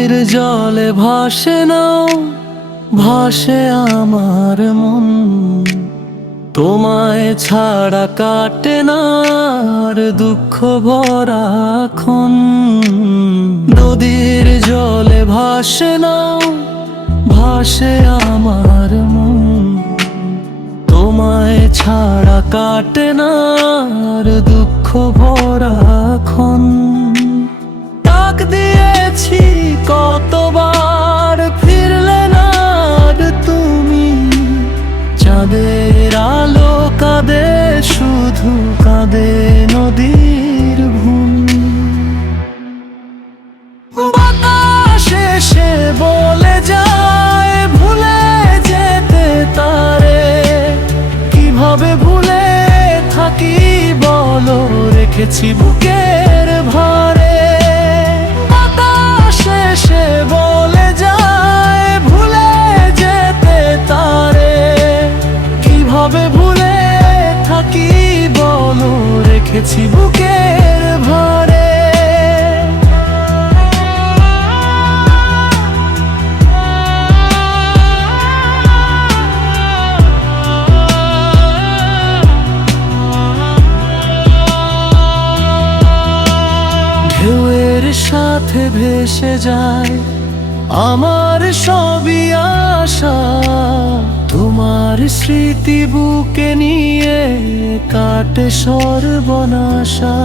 নদীর জলে ভাসে নাও, ভাসে আমার মন, তোমায় ছাড়া কাটে না আর দুঃখ ভরা ক্ষণ। নদীর জলে ভাসে নাও, ভাসে আমার মন, তোমায় ছাড়া কাটে না আর দুঃখ ভরা ক্ষণ। ডাক দিয়েছি কতবার, ফিরলে না আর তুমি। চাঁদের আলো কাঁদে, শুধু কাঁদে নদীর ভূমি। বাতাস এসে বলে যায় ভুলে যেতে তারে, কিভাবে ভুলে থাকি বলো, রেখেছি বুকের ভারে। বাতাস এসে বলে যায় ভুলে যেতে তারে, কিভাবে ভুলে থাকি বলো, রেখেছি বুকের ভারে। ঢেউয়ের সাথে ভেসে যায় আমার সবই আশা, তোমার স্মৃতি বুকে নিয়ে কাটে সর্বনাশা।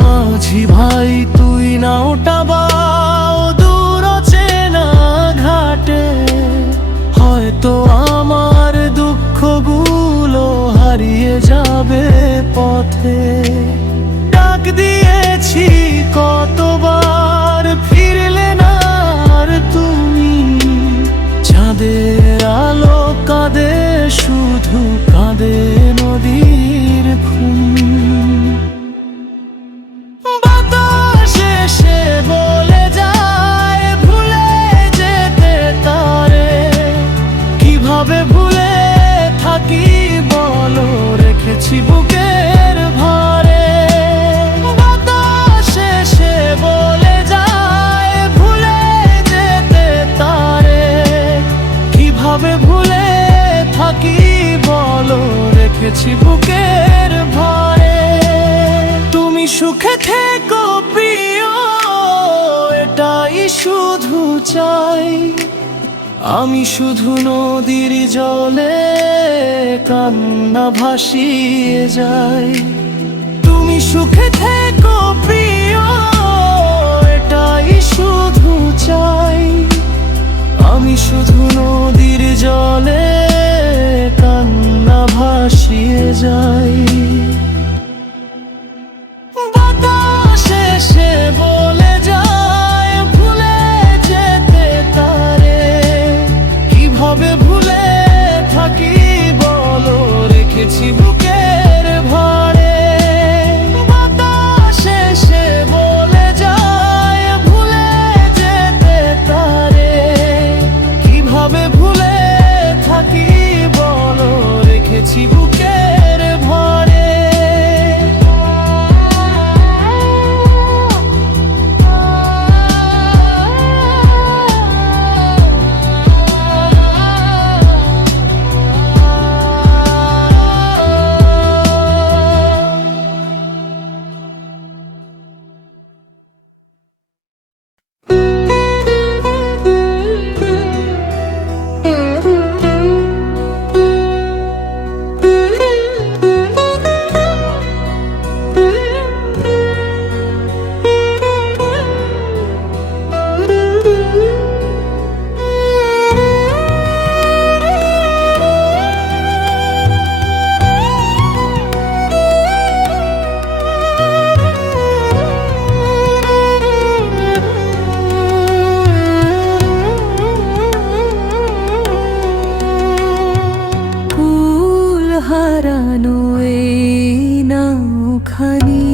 মাঝি ভাই তুই নাওটা বাও দূর চেনা ঘাটে, হয়তো আমার দুঃখগুলো হারিয়ে যাবে পথে। ডাক দিয়েছি কতবার, ফিরলে না আর তুমি। চাঁদের আলো কাঁদে, শুধু কাঁদে নদীর ঘুম। বাতাস এসে বলে যায় ভুলে যেতে তারে, কিভাবে ভুলে থাকি বলো, রেখেছি বুকের ভারে। বাতাস এসে বলে যায় ভুলে যেতে তারে, কিভাবে ভুলে থাকি বলো, রেখেছি বুকের ভারে। তুমি সুখে থেকো প্রিয়, এটাই শুধু চাই। আমি শুধু নদীর জলে কান্না ভাসিয়ে যাই। তুমি সুখে থেকো প্রিয়, এটাই শুধু চাই। আমি শুধু নদীর জলে কান্না ভাসিয়ে যাই। বাতাস এসে বলে যায় ভুলে যেতে তারে, কিভাবে ভুলে থাকি বলো, রেখেছি বুকের ভারে। বাতাস এসে বলে যায় ভুলে যেতে তারে, কিভাবে ভুলে থাকি বলো, রেখেছি বুকের ভারে। হারানো এই নাওখানি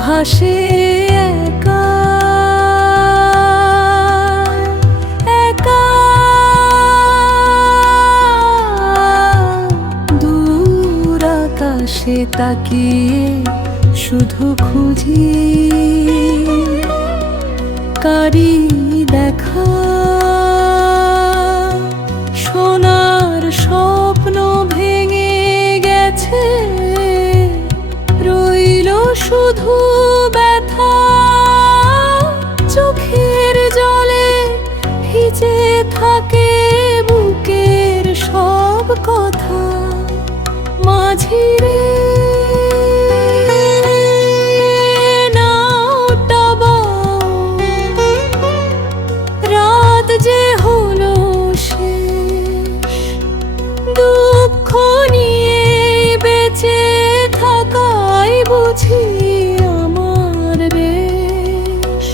ভাসে একা একা, দূর আকাশে তাকিয়ে শুধু খুঁজি দরকারি দেখা, সোনার স্বপ্ন ভেঙে গেছে, রইল শুধু ব্যথা। চোখের জলে ভিজে থাকে বুকের সব কথা। মাঝি রে নাওটা বাও, রাত যে হলো শেষ, দুঃখ নিয়ে বেঁচে থাকাই বুঝি আমার বেশ।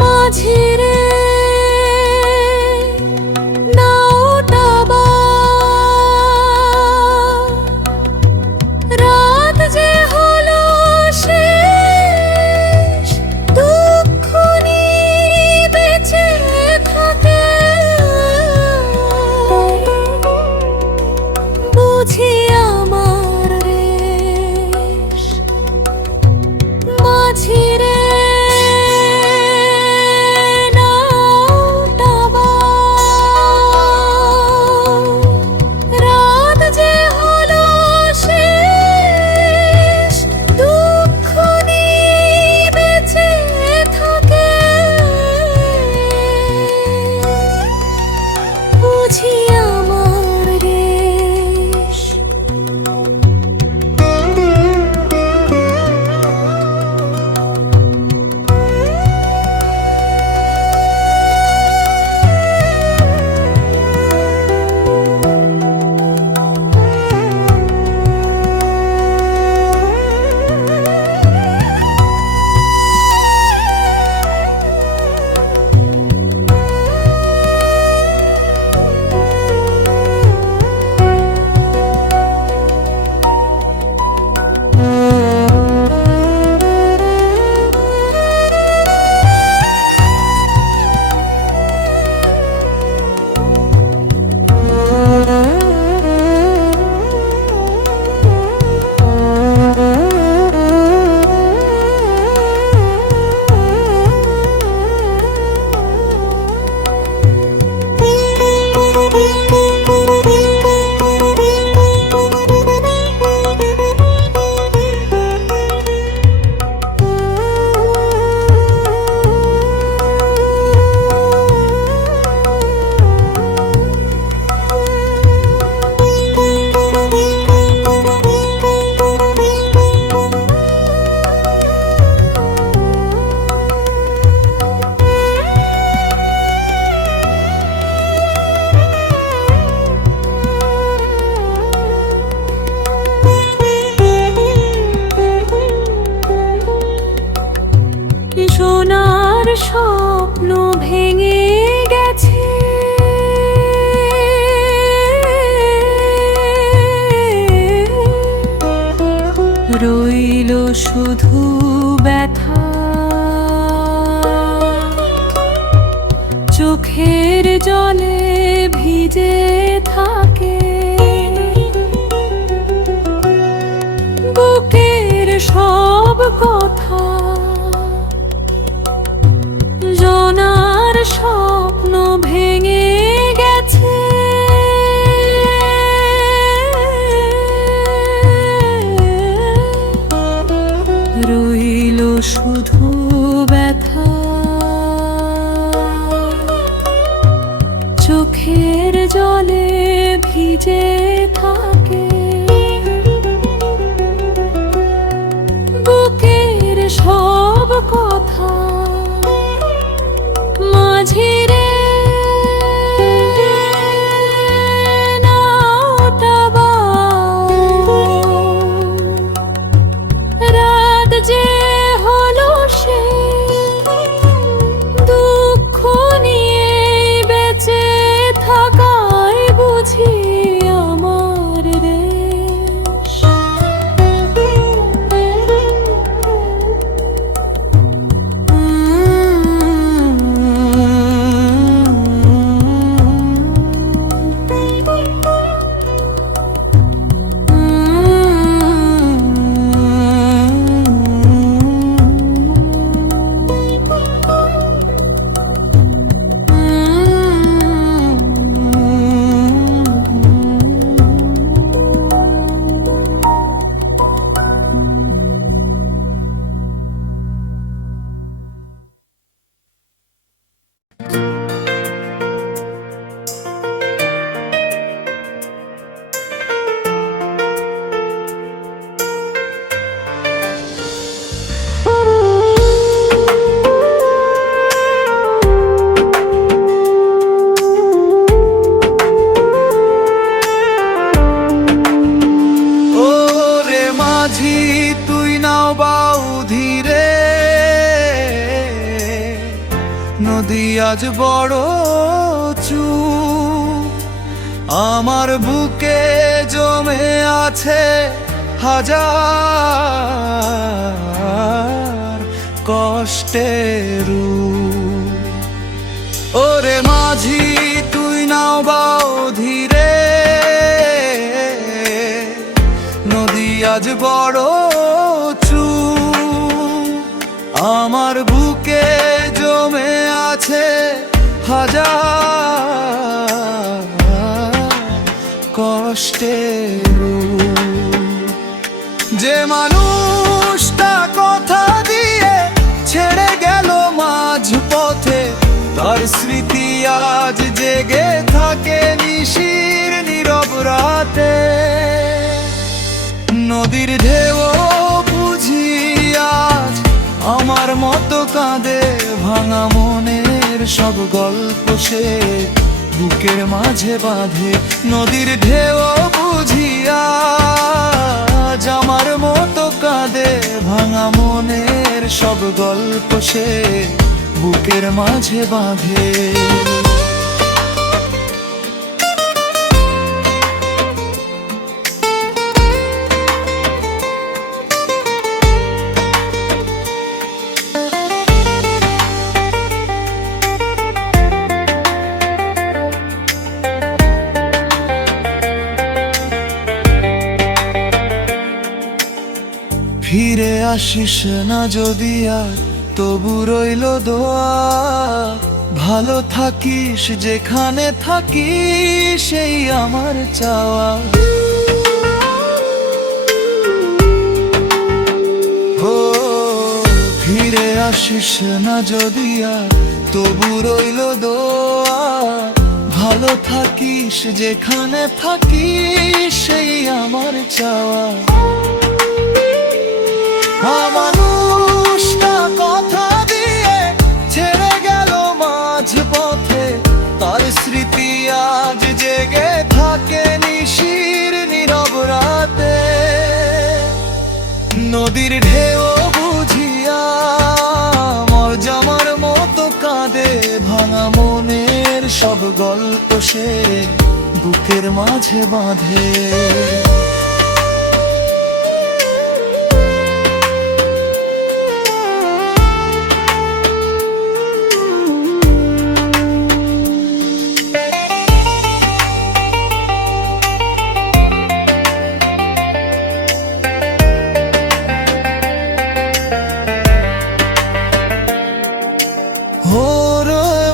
মাঝি রে নাওটা বাও, রাত যে হলো শেষ, দুঃখ নিয়ে বেঁচে থাকে বুঝি আমার রেশ। মাঝি রে বুঝি আমার রেশ। সোনার স্বপ্ন ভেঙে গেছে, রইল শুধু ব্যথা। চোখের জলে ভিজে থাকে বুকের সব কথা। সোনার স্বপ্ন ভেঙে গেছে, রইল শুধু ব্যথা। চোখের জলে ভিজে থাকে। বুকের সব কথা মাঝি রে নাওটা বাও। রাত যে হলো সে দুঃখ নিয়ে বেঁচে থাকাই বুঝি আমার দেশ। ওরে মাঝি তুই নাও বাউ ধীরে, নদী আজ বড় চু আমার বুকে জমে আছে হাজার কষ্টের রূপ। ওরে মাঝি তুই নাও বাউ ধীরে, নদী আজ বড় চু আমার বুকে জমে আছে হাজার কষ্টের রূপ। যে মানুষটা কথা দিয়ে ছেড়ে গেল মাঝ পথে, তার স্মৃতি আজ জেগে থাকে নিশির নীরব রাতে। নদীর ঢেউ বুঝি আজ আমার মতো কাঁদে, ভাঙা মনের সব গল্প সে বুকের মাঝে বাঁধে। নদীর ঢেউ বুঝি আজ আমার মতো কাঁদে, ভাঙা মনের সব গল্প সে বুকের মাঝে বাঁধে। ফিরে আসিস না যদি আর তবু রইল দোয়া, ভালো থাকিস যেখানে থাকিস সেই আমার চাওয়া। ও ফিরে আসিস না যদি আর তবু রইল দোয়া, ভালো থাকিস যেখানে থাকিস সেই আমার চাওয়া। মানুষটা কথা দিয়ে ছেড়ে গেল মাঝ পথে, তার স্মৃতি আজ জেগে থাকে নিশির নীরব রাতে। নদীর ঢেউ বুঝিয়া মর জামার মতো কাঁদে, ভাঙা মনের সব গল্প সে বুকের মাঝে বাঁধে।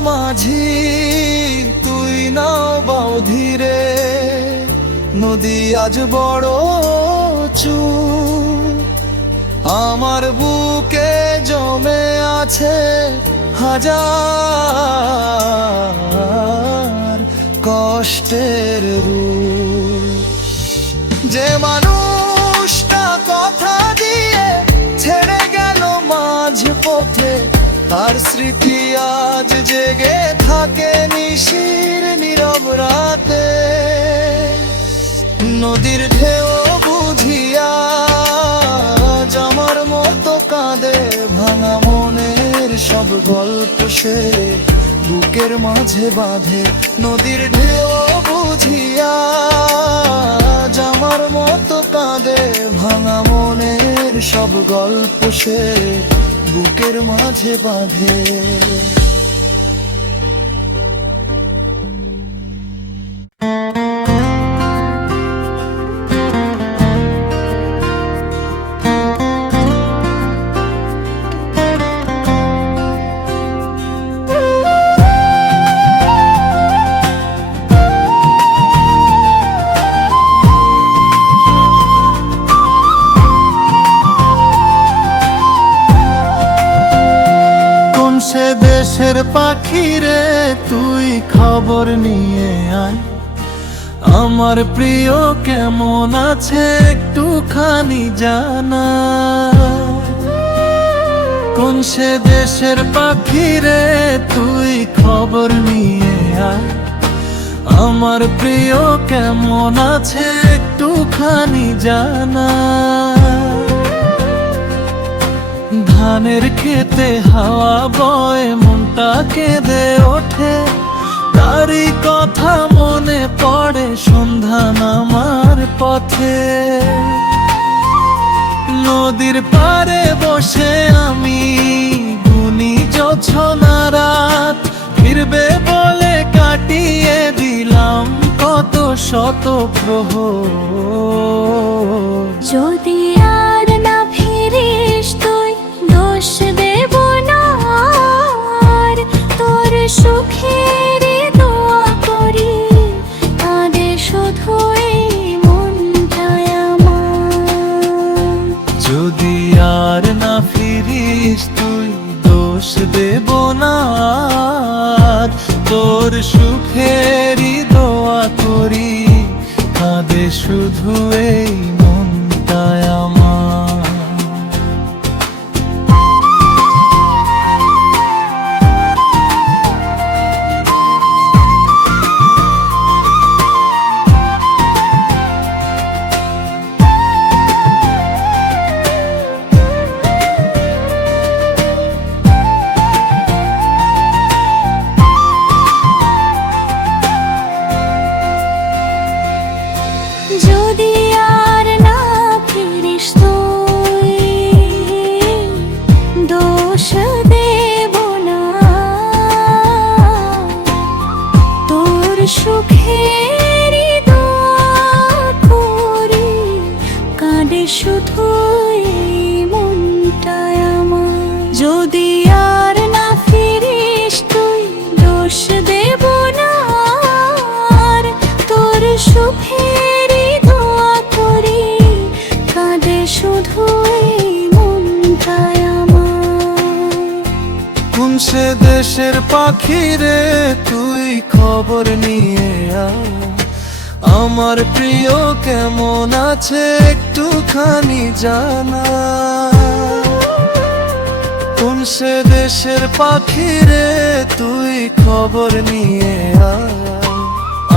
মাঝি তুই নাও বাউ ধীরে, নদী আজ বড় চু আমার বুকে জমে আছে হাজার কষ্টের রূপ। যে মানুষটা কথা দিয়ে ছেড়ে গেল মাঝ পথে, তার স্মৃতি আজ জেগে থাকে নিশির নীরব রাতে। নদীর ঢেউ বুঝিয়া আমার মতো কাঁদে, ভাঙা মনের সব গল্প সে বুকের মাঝে বাঁধে। নদীর ঢেউ বুঝিয়া আমার মতো কাঁদে, ভাঙা মনের সব গল্প সে বুকের মাঝে বাঁধে। সে দেশের পাখি রে, তুই খবর নিয়ে আয়। আমার প্রিয় কেমন আছে একটুখানি জানা। কোন সে দেশের পাখি রে, তুই খবর নিয়ে আয়। আমার প্রিয় কেমন আছে একটুখানি জানা। ধানের খেতে হাওয়া বয়, মনটা কেঁদে ওঠে, তারই কথা মনে পড়ে সন্ধ্যা নামার পথে। নদীর পাড়ে বসে আমি গুনি জোছনা রাত, ফিরবে বলে কাটিয়ে দিলাম কত শত প্রহর। যদি আর না ফিরিস তুই, দোষ দেব না আর, তোর সুখের দোয়া করি, কাঁদে শুধু এই মনটায় আমার। যদি আর না ফিরিস তুই, দোষ দেব না আর, তোর সুখেরই দোয়া করি, কাঁদে শুধু এই মনটায় আমার। যদি আর না ফিরিস তুই, দোষ দেব না, তোর সুখের দোয়া করি, কাঁদে শুধু এই মনটায় আমার। যদি আর না ফিরিস তুই, দোষ দেব না আর, তোর সুখের দোয়া করি, কাঁদে শুধু এই মনটায় আমার। কোন সে দেশের পাখি রে, তুই খবর নিয়ে আয়। আমার প্রিয় কেমন আছে একটুখানি জানা। কোন সে দেশের পাখি রে, তুই খবর নিয়ে আয়।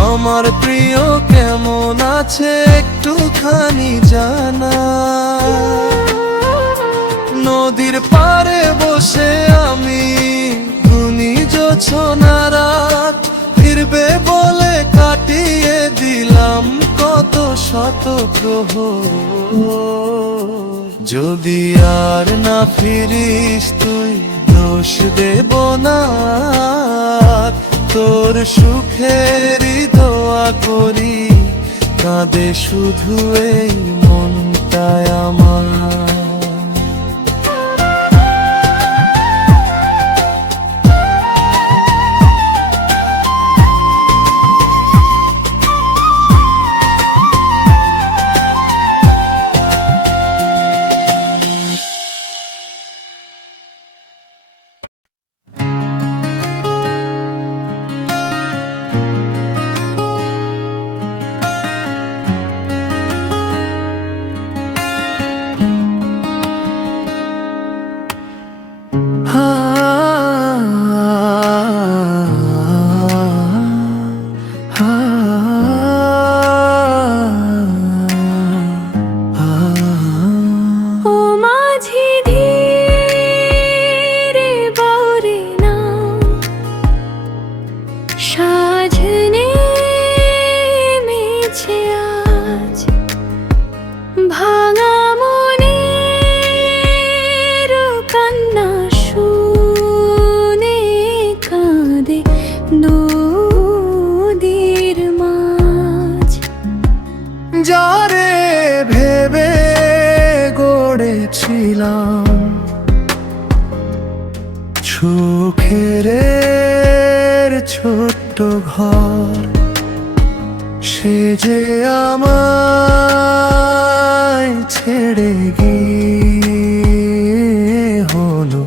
আমার প্রিয় কেমন আছে একটুখানি জানা। নদীর পাড়ে বসে আমি গুনি জোছনা রাত, ফিরবে বলে কাটিয়ে দিলাম কত শত প্রহর। যদি আর না ফিরিস তুই, দোষ দেব না আর, তোর সুখেরই দোয়া করি, কাঁদে শুধু এই মনটায় আমার। ছিলাম। চোখের ছোট্ট ঘর, সে যে আমায় ছেড়ে গিয়ে হলো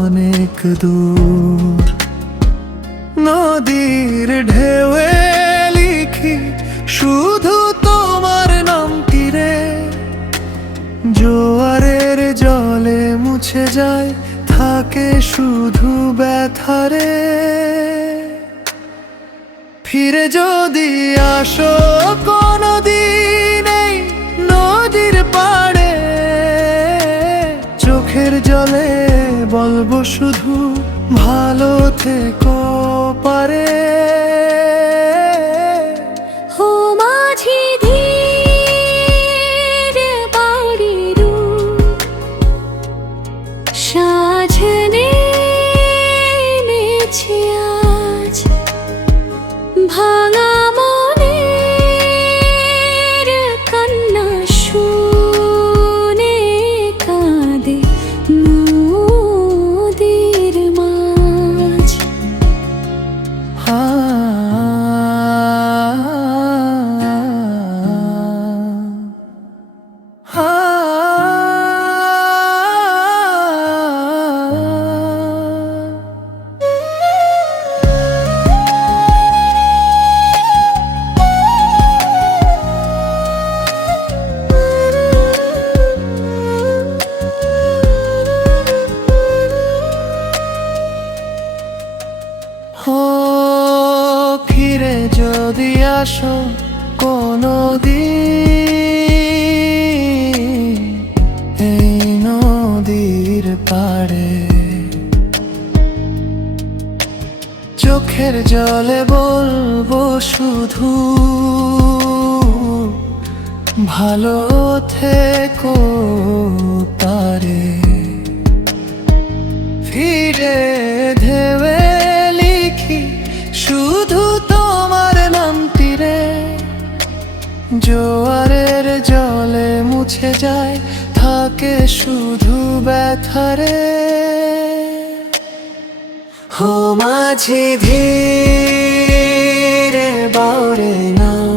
অনেক দূর। নদীর ঢেউয়ে লিখি শুধু তোমার নামটি রে, জোয়ারের জলে মুছে যায় থাকে শুধু ব্যথারে। ফিরে যদি আসো কোনদিন এই নদীর পাড়ে, চোখের জলে বলবো শুধু ভালো থেকো পারে। ও মাঝি ধীর বাড়ির সাজনে নেছে আজ, ভাঙা মনের কান্না শুনে কাঁদে নদীর মাঝ। ফিরে যদি আসো কোনদিন এই নদীর পাড়ে, চোখের জলে বলবো শুধু ভালো থেকো তারে। ফিরে ঢেউয়ে লিখি শুধু তোমার নামটি রে, জোয়ারের জলে মুছে যায় থাকে শুধু ব্যথারে। হো মাঝি ধীরে বাউরে নাও,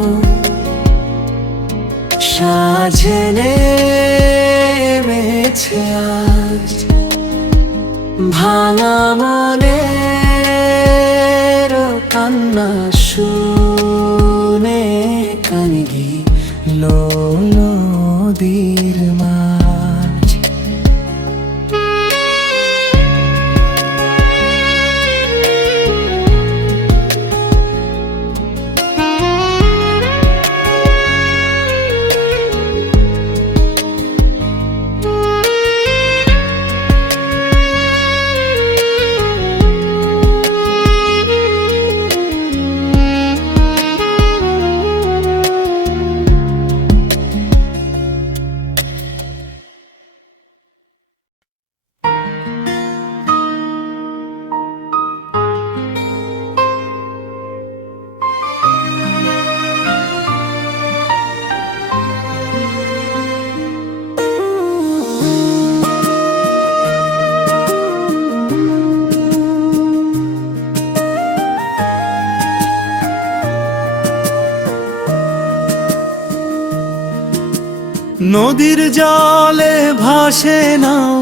সাজনে মেছে আজ, ভাঙা মনের কান্না শুনে কানগি নদীর মাঝ। নদীর জলে ভাসে নাও,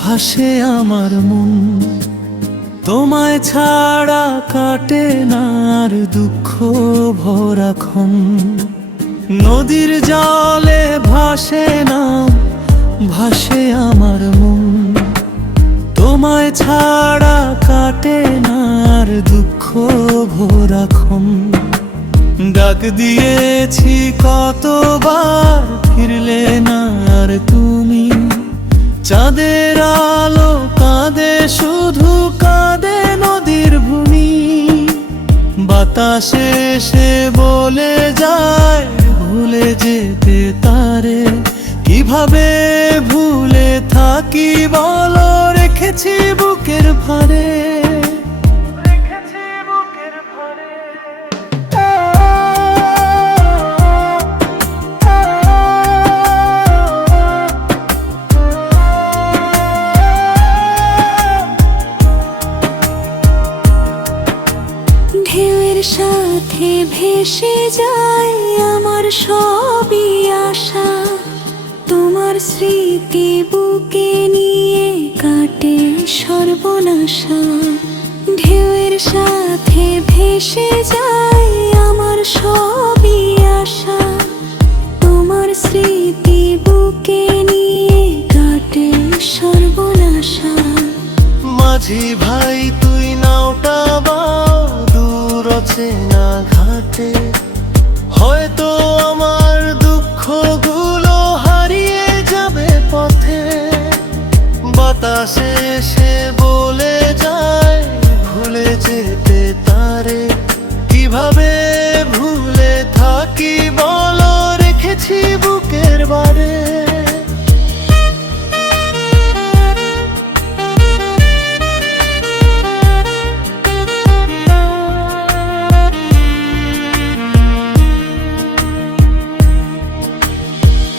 ভাসে আমার মন, তোমায় ছাড়া কাটে না আর দুঃখ ভরা ক্ষণ। নদীর জলে ভাসে নাও, ভাসে আমার মন, তোমায় ছাড়া কাটে না আর দুঃখ ভরা ক্ষণ। ডাক দিয়েছি কতবার ফিরলে না আর তুমি, চাঁদের আলো কাঁদে শুধু কাঁদে নদীর ভূমি। বাতাসে সে বলে যায় ভুলে যেতে তারে, কিভাবে ভুলে থাকি বলো রেখেছি বুকের ভারে। ঢেউয়ের সাথে ভেসে যায় আমার সবই আশা, তোমার স্মৃতি বুকে নিয়ে কাটে সর্বনাশা। ঢেউয়ের সাথে ভেসে যায় আমার সবই আশা, তোমার স্মৃতি বুকে নিয়ে কাটে সর্বনাশা। মাঝি ভাই তুই নাওটা বাও দূর অচেনা ঘাটে, হয়তো আমার দুঃখগুলো হারিয়ে যাবে পথে। বাতাসে সে বলে যায় ভুলে যেতে তারে, কিভাবে ভুলে থাকি বলো রেখেছি বুকের বারে।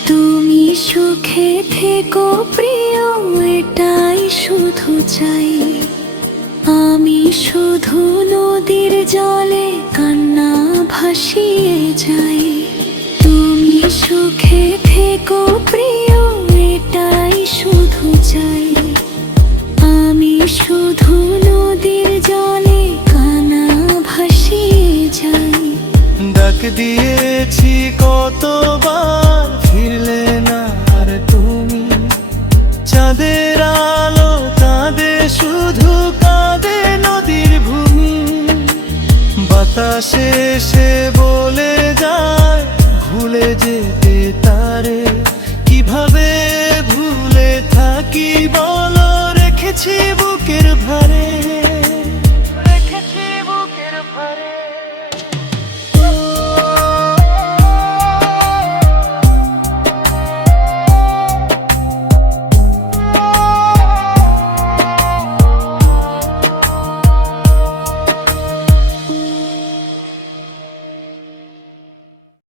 তুমি সুখে থেকো প্রিয়, এটাই শুধু চাই। আমি শুধু নদীর জলে কান্না ভাসিয়ে যাই। তুমি সুখে থেকো প্রিয়, এটাই শুধু চাই। আমি শুধু নদীর জলে কান্না ভাসিয়ে যাই। ডাক দিয়েছি কতবার ফিরলে না আর তুমি, চাঁদের আলো কাঁদে শুধু কাঁদে নদীর ভূমি। বাতাসে সে বলে যায় ভুলে যেতে তারে, কিভাবে ভুলে থাকি বলো রেখেছি